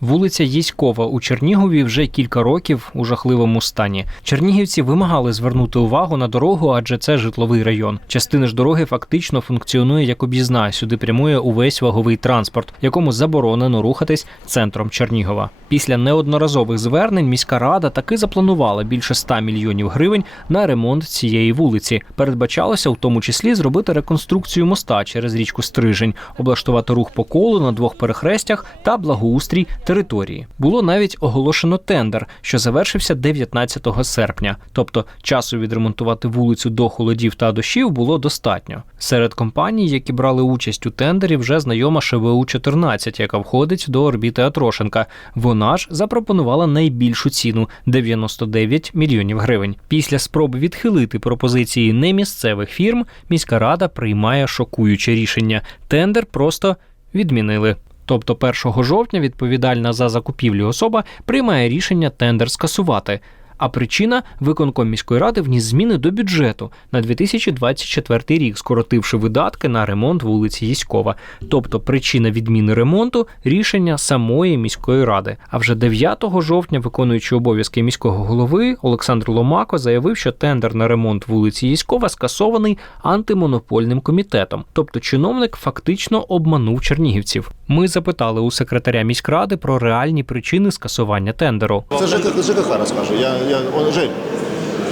Вулиця Єськова у Чернігові вже кілька років у жахливому стані. Чернігівці вимагали звернути увагу на дорогу, адже це житловий район. Частина ж дороги фактично функціонує як об'їзна. Сюди прямує увесь ваговий транспорт, якому заборонено рухатись центром Чернігова. Після неодноразових звернень міська рада таки запланувала більше 100 мільйонів гривень на ремонт цієї вулиці. Передбачалося у тому числі зробити реконструкцію моста через річку Стрижень, облаштувати рух по колу на двох перехрестях та благоустрій території. Було навіть оголошено тендер, що завершився 19 серпня. Тобто часу відремонтувати вулицю до холодів та дощів було достатньо. Серед компаній, які брали участь у тендері, вже знайома ШВУ 14 яка входить до орбіти Атрошенка. Вона ж запропонувала найбільшу ціну 99 мільйонів гривень. Після спроби відхилити пропозиції немісцевих фірм, міська рада приймає шокуюче рішення. Тендер просто відмінили. Тобто 1 жовтня відповідальна за закупівлю особа приймає рішення тендер скасувати. А причина виконком міської ради вніс зміни до бюджету на 2024 рік, скоротивши видатки на ремонт вулиці Єськова. Тобто причина відміни ремонту рішення самої міської ради. А вже 9 жовтня, виконуючи обов'язки міського голови, Олександр Ломако заявив, що тендер на ремонт вулиці Єськова скасований антимонопольним комітетом. Тобто чиновник фактично обманув чернігівців. Ми запитали у секретаря міськради про реальні причини скасування тендеру. Це ЖКХ, розкаже. Я, я, Жень,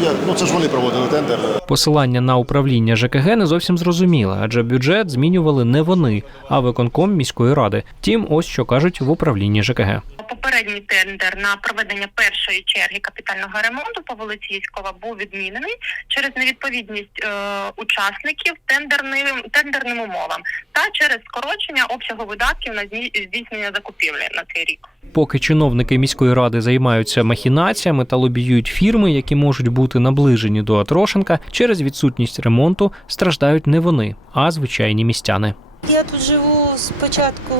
я, ну це ж вони проводили тендер. Посилання на управління ЖКГ не зовсім зрозуміле, адже бюджет змінювали не вони, а виконком міської ради. Втім, ось що кажуть в управлінні ЖКГ. Попередній тендер на проведення першої черги капітального ремонту по вулиці Єськова був відмінений через невідповідність е, учасників тендерним тендерним умовам та через скорочення обсягу видатків на здійснення закупівлі на цей рік. Поки чиновники міської ради займаються махінаціями та лобіюють фірми, які можуть бути наближені до Атрошенка, через відсутність ремонту страждають не вони, а звичайні містяни. Я тут живу з початку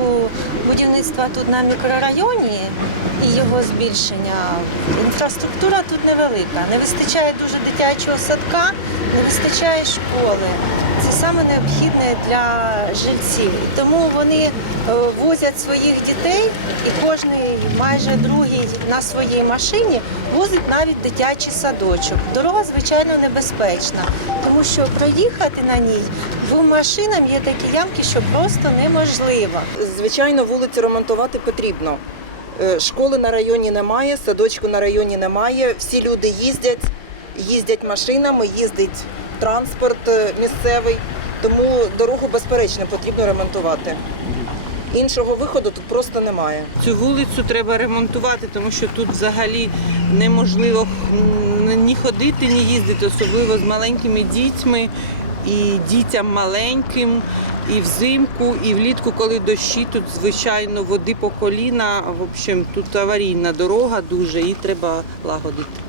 будівництва тут на мікрорайоні і його збільшення. Інфраструктура тут невелика. Не вистачає дуже дитячого садка, не вистачає школи. Це саме необхідне для жильців. Тому вони е, возять своїх дітей, і кожний майже другий на своїй машині возить навіть дитячий садочок. Дорога, звичайно, небезпечна, тому що проїхати на ній двом машинам є такі ямки, що просто неможливо. Звичайно, вулицю ремонтувати потрібно. Е, Школи на районі немає, садочку на районі немає. Всі люди їздять, їздять машинами, їздить транспорт е, місцевий. Тому дорогу, безперечно, потрібно ремонтувати. Іншого виходу тут просто немає. Цю вулицю треба ремонтувати, тому що тут взагалі неможливо ні ходити, ні їздити, особливо з маленькими дітьми і дітям маленьким, і взимку, і влітку, коли дощі, тут звичайно води по коліна. В общем, тут аварійна дорога дуже, і треба лагодити.